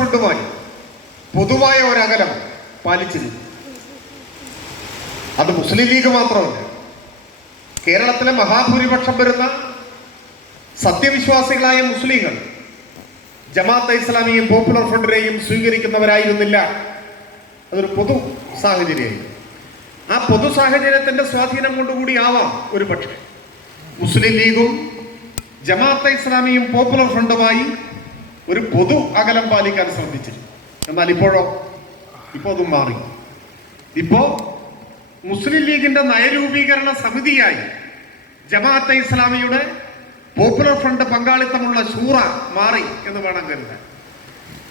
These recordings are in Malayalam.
ഫ്രണ്ടുമായി പൊതുവായ ഒരകലം പാലിച്ചിരുന്നു. അത് മുസ്ലിം ലീഗ് മാത്രമല്ല, കേരളത്തിലെ മഹാഭൂരിപക്ഷം വരുന്ന സത്യവിശ്വാസികളായ മുസ്ലിങ്ങൾ ജമാഅത്തെ ഇസ്ലാമിയെയും പോപ്പുലർ ഫ്രണ്ടിനെയും സ്വീകരിക്കുന്നവരായിരുന്നില്ല. അതൊരു പൊതു സാഹചര്യമായിരുന്നു. ആ പൊതു സാഹചര്യത്തിന്റെ സ്വാധീനം കൊണ്ടുകൂടി ആവാം ഒരു പക്ഷേ മുസ്ലിം ലീഗും ജമാഅത്തെ ഇസ്ലാമിയും പോപ്പുലർ ഫ്രണ്ടുമായി ഒരു പൊതു അകലം പാലിക്കാൻ ശ്രദ്ധിച്ചിരുന്നു. എന്നാൽ ഇപ്പോഴോ? ഇപ്പോൾ അതും മാറി. ഇപ്പോ മുസ്ലിം ലീഗിന്റെ നയരൂപീകരണ സമിതിയായി ജമാഅത്തെ ഇസ്ലാമിയുടെ പോപ്പുലർ ഫ്രണ്ട് പങ്കാളിത്തമുള്ള ശൂറ മാറി എന്ന് വേണം കരുതാൻ.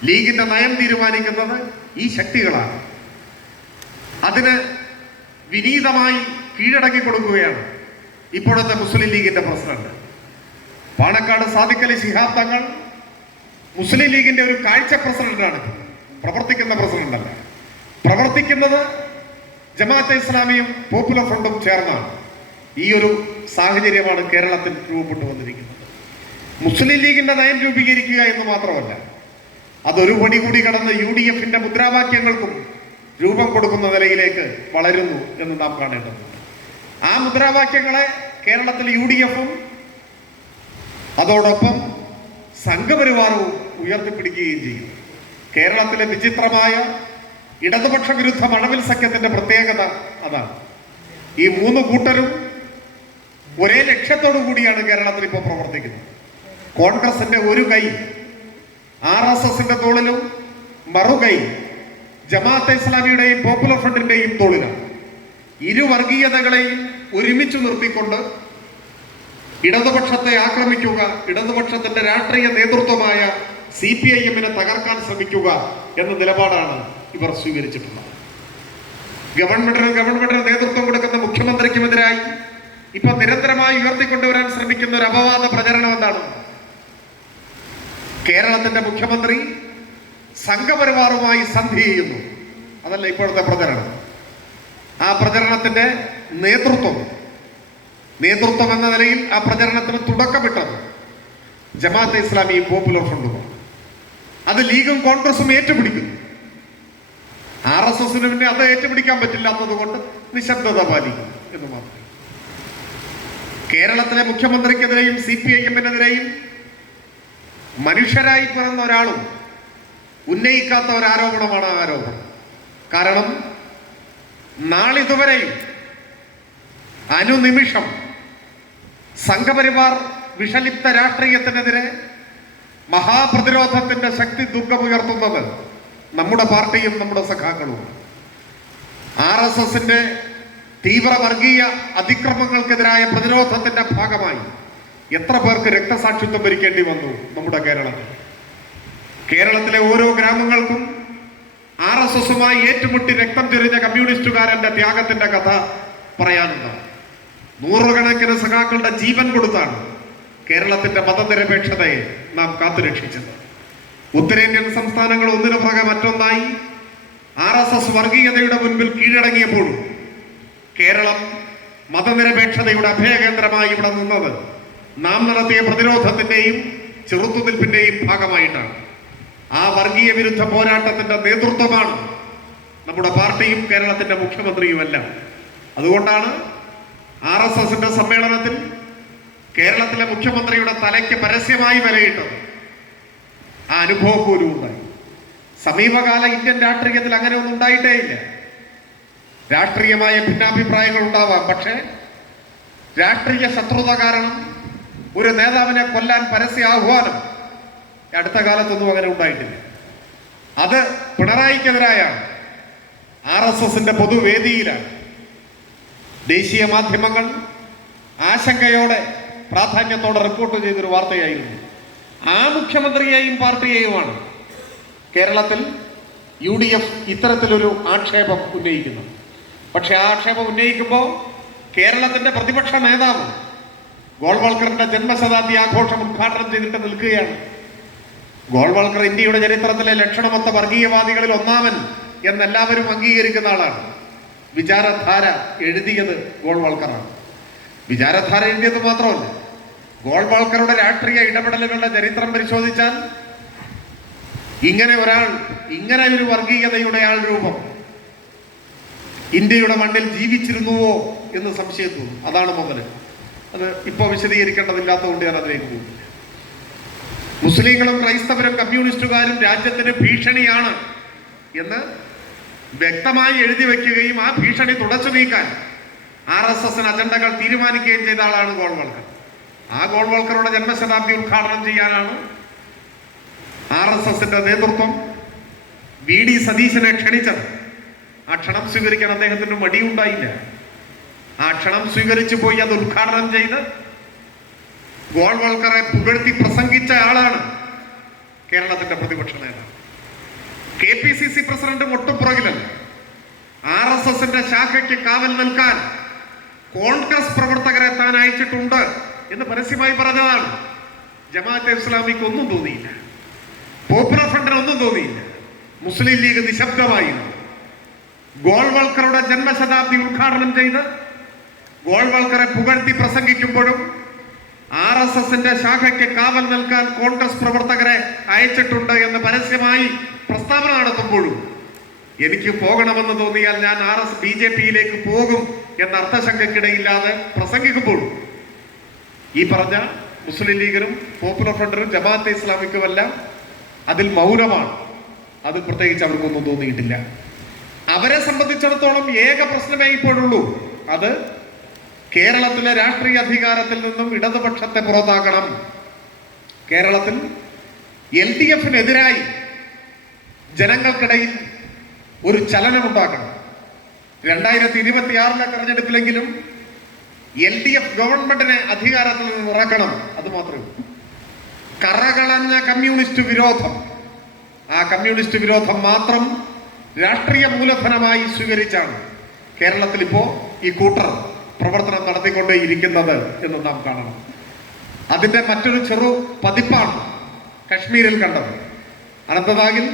ലീഗിന്റെ നയം തീരുമാനിക്കുന്നത് ഈ ശക്തികളാണ്. അതിന് വിനീതമായി കീഴടങ്ങി കൊടുക്കുകയാണ് ഇപ്പോഴത്തെ മുസ്ലിം ലീഗിന്റെ പ്രസിഡന്റ്. പാണക്കാട് സാദിഖ് അലി ശിഹാബ് തങ്ങൾ മുസ്ലിം ലീഗിന്റെ ഒരു കാഴ്ച പ്രസിഡന്റാണ്, പ്രവർത്തിക്കുന്ന പ്രസിഡന്റല്ല. പ്രവർത്തിക്കുന്നത് ജമാഅത്തെ ഇസ്ലാമിയും പോപ്പുലർ ഫ്രണ്ടും ചേർന്നാണ്. ഈ ഒരു സാഹചര്യമാണ് കേരളത്തിൽ രൂപപ്പെട്ടു വന്നിരിക്കുന്നത്. മുസ്ലിം ലീഗിന്റെ നയം രൂപീകരിക്കുക എന്ന് മാത്രമല്ല, അതൊരു പടി കൂടി കടന്ന് UDF-ന്റെ മുദ്രാവാക്യങ്ങൾക്കും രൂപം കൊടുക്കുന്ന നിലയിലേക്ക് വളരുന്നു എന്ന് നാം കാണേണ്ടതുണ്ട്. ആ മുദ്രാവാക്യങ്ങളെ കേരളത്തിൽ UDF-ഉം അതോടൊപ്പം സംഘപരിവാരവും ഉയർത്തിപ്പിടിക്കുകയും ചെയ്യും. കേരളത്തിലെ വിചിത്രമായ ഇടതുപക്ഷ വിരുദ്ധ മഴവിൽ സഖ്യത്തിന്റെ പ്രത്യേകത അതാണ്. ഈ മൂന്ന് കൂട്ടരും ഒരേ ലക്ഷ്യത്തോടു കൂടിയാണ് കേരളത്തിൽ ഇപ്പോൾ പ്രവർത്തിക്കുന്നത്. കോൺഗ്രസിന്റെ ഒരു കൈ RSSന്റെ തോളിലും മറുകൈ ജമാഅത്തെ ഇസ്ലാമിയുടെയും പോപ്പുലർ ഫ്രണ്ടിന്റെയും തോളിലാണ്. ഇരു വർഗീയതകളെയും ഒരുമിച്ച് നിർത്തിക്കൊണ്ട് ഇടതുപക്ഷത്തെ ആക്രമിക്കുക, ഇടതുപക്ഷത്തിന്റെ രാഷ്ട്രീയ നേതൃത്വമായ CPIM-നെ തകർക്കാൻ ശ്രമിക്കുക എന്ന നിലപാടാണ് ഇവർ സ്വീകരിച്ചിട്ടുള്ളത്. ഗവൺമെന്റിന് നേതൃത്വം കൊടുക്കുന്ന മുഖ്യമന്ത്രിക്കുമെതിരായി ഇപ്പൊ നിരന്തരമായി ഉയർത്തിക്കൊണ്ടുവരാൻ ശ്രമിക്കുന്ന ഒരു അപവാദ പ്രചരണം എന്താണ്? കേരളത്തിന്റെ മുഖ്യമന്ത്രി സംഘപരിവാറുമായി സന്ധി ചെയ്യുന്നു. അതല്ല ഇപ്പോഴത്തെ പ്രചരണം. ആ പ്രചരണത്തിന്റെ നേതൃത്വം എന്ന നിലയിൽ ആ പ്രചരണത്തിന് തുടക്കമിട്ടത് ജമാഅത്തെ ഇസ്ലാമിയും പോപ്പുലർ ഫ്രണ്ടുമാണ്. അത് ലീഗും കോൺഗ്രസും ഏറ്റുപിടിക്കുന്നു. RSSന് പിന്നെ അത് ഏറ്റുപിടിക്കാൻ പറ്റില്ലാത്തത് കൊണ്ട് നിശബ്ദത പാലിക്കും എന്ന് മാത്രം. കേരളത്തിലെ മുഖ്യമന്ത്രിക്കെതിരെയും CPIM-നെതിരെയും മനുഷ്യരായി പിറന്ന ഒരാളും ഉന്നയിക്കാത്ത ഒരു ആരോപണമാണ് ആ ആരോപണം. കാരണം നാളിതുവരെയും അനുനിമിഷം സംഘപരിവാർ വിഷലിപ്ത രാഷ്ട്രീയത്തിനെതിരെ മഹാപ്രതിരോധത്തിന്റെ ശക്തി ദുർഗമുയർത്തുന്നത് നമ്മുടെ പാർട്ടിയും നമ്മുടെ സഖാക്കളുമാണ്. RSSന്റെ തീവ്ര വർഗീയ അതിക്രമങ്ങൾക്കെതിരായ പ്രതിരോധത്തിന്റെ ഭാഗമായി എത്ര പേർക്ക് രക്തസാക്ഷിത്വം ഭരിക്കേണ്ടി വന്നു നമ്മുടെ കേരളത്തിൽ. കേരളത്തിലെ ഓരോ ഗ്രാമങ്ങൾക്കും RSSുമായി ഏറ്റുമുട്ടി രക്തം ചൊരിഞ്ഞ കമ്മ്യൂണിസ്റ്റുകാരന്റെ ത്യാഗത്തിന്റെ കഥ പറയാനുണ്ട്. നൂറുകണക്കിന് സഖാക്കളുടെ ജീവൻ കൊടുത്താണ് കേരളത്തിന്റെ മതനിരപേക്ഷതയെ നാം കാത്തുരക്ഷിച്ചത്. ഉത്തരേന്ത്യൻ സംസ്ഥാനങ്ങൾ ഒന്നിനു പുറകെ മറ്റൊന്നായി RSS വർഗീയതയുടെ മുൻപിൽ കീഴടങ്ങിയപ്പോഴും കേരളം മതനിരപേക്ഷതയുടെ അഭയകേന്ദ്രമായി ഇവിടെ നിന്നത് നാം നടത്തിയ പ്രതിരോധത്തിന്റെയും ചെറുത്തുനിൽപ്പിന്റെയും ഭാഗമായിട്ടാണ്. ആ വർഗീയ വിരുദ്ധ പോരാട്ടത്തിന്റെ നേതൃത്വമാണ് നമ്മുടെ പാർട്ടിയും കേരളത്തിന്റെ മുഖ്യമന്ത്രിയുമെല്ലാം. അതുകൊണ്ടാണ് RSSന്റെ സമ്മേളനത്തിൽ കേരളത്തിലെ മുഖ്യമന്ത്രിയുടെ തലയ്ക്ക് പരസ്യമായി വിലയിട്ടത്. ആ അനുഭവം പോലും ഉണ്ടായി. സമീപകാല ഇന്ത്യൻ രാഷ്ട്രീയത്തിൽ അങ്ങനെ ഒന്നും ഉണ്ടായിട്ടേ ഇല്ല. രാഷ്ട്രീയമായ ഭിന്നാഭിപ്രായങ്ങൾ ഉണ്ടാവാം, പക്ഷേ രാഷ്ട്രീയ ശത്രുത കാരണം ഒരു നേതാവിനെ കൊല്ലാൻ പരസ്യ ആഹ്വാനം അടുത്ത കാലത്തൊന്നും അങ്ങനെ ഉണ്ടായിട്ടില്ല. അത് പിണറായിക്കെതിരായാണ്, RSSന്റെ പൊതുവേദിയിലാണ്. ദേശീയ മാധ്യമങ്ങൾ ആശങ്കയോടെ പ്രാധാന്യത്തോടെ റിപ്പോർട്ട് ചെയ്തൊരു വാർത്തയായിരുന്നു. ആ മുഖ്യമന്ത്രിയെയും പാർട്ടിയെയുമാണ് കേരളത്തിൽ UDF ഇത്തരത്തിലൊരു ആക്ഷേപം ഉന്നയിക്കുന്നത്. പക്ഷെ ആ ആക്ഷേപം ഉന്നയിക്കുമ്പോൾ കേരളത്തിന്റെ പ്രതിപക്ഷ നേതാവ് ഗോൾവൾക്കറിന്റെ ജന്മശതാബ്ദി ആഘോഷം ഉദ്ഘാടനം ചെയ്തിട്ട് നിൽക്കുകയാണ്. ഗോൾവൾക്കർ ഇന്ത്യയുടെ ചരിത്രത്തിലെ ലക്ഷണമൊത്ത വർഗീയവാദികളിൽ ഒന്നാമൻ എന്നെല്ലാവരും അംഗീകരിക്കുന്ന ആളാണ്. വിചാരധാര എഴുതിയത് ഗോൾവൾക്കറാണ്. വിചാരധാര എഴുതിയത് മാത്രമല്ല, ഗോൾവൾക്കറുടെ രാഷ്ട്രീയ ഇടപെടലുകളുടെ ചരിത്രം പരിശോധിച്ചാൽ ഇങ്ങനെ ഒരു വർഗീയതയുടെ ആൾ രൂപം ഇന്ത്യയുടെ മണ്ണിൽ ജീവിച്ചിരുന്നുവോ എന്ന് സംശയം തോന്നും. അതാണ് മുതൽ. അത് ഇപ്പോൾ വിശദീകരിക്കേണ്ടതില്ലാത്തതുകൊണ്ട് ഞാൻ അതിലേക്ക് പോകും. മുസ്ലിങ്ങളും ക്രൈസ്തവരും കമ്മ്യൂണിസ്റ്റുകാരും രാജ്യത്തിന് ഭീഷണിയാണ് എന്ന് വ്യക്തമായി എഴുതി വയ്ക്കുകയും ആ ഭീഷണി തുടച്ചു നീക്കാൻ RSS അജണ്ടകൾ തീരുമാനിക്കുകയും ചെയ്ത ആളാണ് ഗോൾവൾക്കർ. ആ ഗോൾവൾക്കറുടെ ജന്മശതാബ്ദി ഉദ്ഘാടനം ചെയ്യാനാണ് RSS നേതൃത്വം VD സതീശനെ ക്ഷണിച്ചത്. ആ ക്ഷണം സ്വീകരിക്കാൻ അദ്ദേഹത്തിന് മടിയുണ്ടായില്ല. ആ ക്ഷണം സ്വീകരിച്ചു പോയി അത് ഉദ്ഘാടനം ചെയ്ത് ഗോൾവൾക്കറെ പുകഴ്ത്തി പ്രസംഗിച്ച ആളാണ് കേരളത്തിന്റെ പ്രതിപക്ഷ നേതാവ്. KPCC പ്രസിഡന്റ് ഒട്ടുപുറകിലല്ല. RSS ശാഖയ്ക്ക് കാവൽ നിൽക്കാൻ കോൺഗ്രസ് പ്രവർത്തകരെ താൻ അയച്ചിട്ടുണ്ട് എന്ന് പരസ്യമായി പറഞ്ഞതാണ്. ജമാഅത്തെ ഇസ്ലാമിക്ക് ഒന്നും തോന്നിയില്ല, പോപ്പുലർ ഫ്രണ്ടിന് ഒന്നും തോന്നിയില്ല. മുസ്ലിം ലീഗ് നിശബ്ദമായിരുന്നു. ഗോൾവൾക്കറുടെ ജന്മശതാബ്ദി ഉദ്ഘാടനം ചെയ്ത് ഗോൾവൾക്കറെ പുകഴ്ത്തി പ്രസംഗിക്കുമ്പോഴും RSS ശാഖയ്ക്ക് കാവൽ നിൽക്കാൻ കോൺഗ്രസ് പ്രവർത്തകരെ അയച്ചിട്ടുണ്ട് എന്ന് പരസ്യമായി പ്രസ്താവന നടത്തുമ്പോഴും എനിക്ക് പോകണമെന്ന് തോന്നിയാൽ ഞാൻ BJP-യിലേക്ക് പോകും എന്ന അർത്ഥശങ്കയ്ക്കിടയില്ലാതെ പ്രസംഗിക്കുമ്പോഴും ഈ പറഞ്ഞ മുസ്ലിം ലീഗിനും പോപ്പുലർ ഫ്രണ്ടിനും ജമാഅത്തെ ഇസ്ലാമിക്കുമെല്ലാം അതിൽ മൗനമാണ്. അത് പ്രത്യേകിച്ച് അവർക്കൊന്നും തോന്നിയിട്ടില്ല. അവരെ സംബന്ധിച്ചിടത്തോളം ഏക പ്രശ്നമേ ഇപ്പോഴുള്ളൂ. അത് കേരളത്തിലെ രാഷ്ട്രീയ അധികാരത്തിൽ നിന്നും ഇടതുപക്ഷത്തെ പുറത്താക്കണം. കേരളത്തിൽ LDF-നെതിരായി ജനങ്ങൾക്കിടയിൽ ഒരു ചലനമുണ്ടാക്കണം. 2026 തെരഞ്ഞെടുപ്പിലെങ്കിലും LDF ഗവൺമെന്റിനെ അധികാരത്തിൽ നിന്ന് ഇറക്കണം. അത് മാത്രമേ കറകളഞ്ഞ കമ്മ്യൂണിസ്റ്റ് വിരോധം, ആ കമ്മ്യൂണിസ്റ്റ് വിരോധം മാത്രം രാഷ്ട്രീയ മൂലധനമായി സ്വീകരിച്ചാണ് കേരളത്തിൽ ഇപ്പോ ഈ കൂട്ടർ പ്രവർത്തനം നടത്തിക്കൊണ്ടേയിരിക്കുന്നത് എന്ന് നാം കാണണം. അതിന്റെ മറ്റൊരു ചെറു പതിപ്പാണ് കശ്മീരിൽ കണ്ടത്. അനന്തനാഗിൽ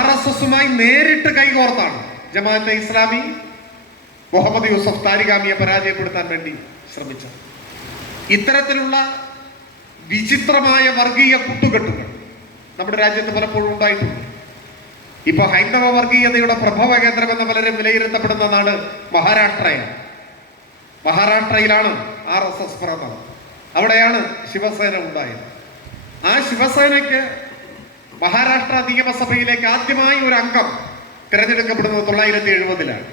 RSS-മായി നേരിട്ട് കൈകോർത്താണ് ജമാഅത്തെ ഇസ്ലാമി മുഹമ്മദ് യൂസഫ് താരിഗാമിയെ പരാജയപ്പെടുത്താൻ വേണ്ടി ശ്രമിച്ചത്. ഇത്തരത്തിലുള്ള വിചിത്രമായ വർഗീയ കൂട്ടുകെട്ടുകൾ നമ്മുടെ രാജ്യത്ത് പലപ്പോഴും ഉണ്ടായിട്ടുണ്ട്. ഇപ്പൊ ഹൈന്ദവ വർഗീയതയുടെ പ്രഭവ കേന്ദ്രമെന്ന് പലരും വിലയിരുത്തപ്പെടുന്ന നാട് മഹാരാഷ്ട്രയിലാണ് RSS പിറന്നത്. അവിടെയാണ് ശിവസേന ഉണ്ടായത്. ആ ശിവസേനയ്ക്ക് മഹാരാഷ്ട്ര നിയമസഭയിലേക്ക് ആദ്യമായി ഒരു അംഗം തിരഞ്ഞെടുക്കപ്പെടുന്നത് 1970-ലാണ്.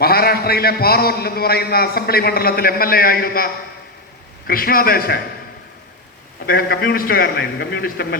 മഹാരാഷ്ട്രയിലെ പാറോൽ എന്ന് പറയുന്ന അസംബ്ലി മണ്ഡലത്തിൽ MLA ആയിരുന്ന കൃഷ്ണ ദേശായി, അദ്ദേഹം കമ്മ്യൂണിസ്റ്റുകാരനായിരുന്നു, കമ്മ്യൂണിസ്റ്റ് MLA.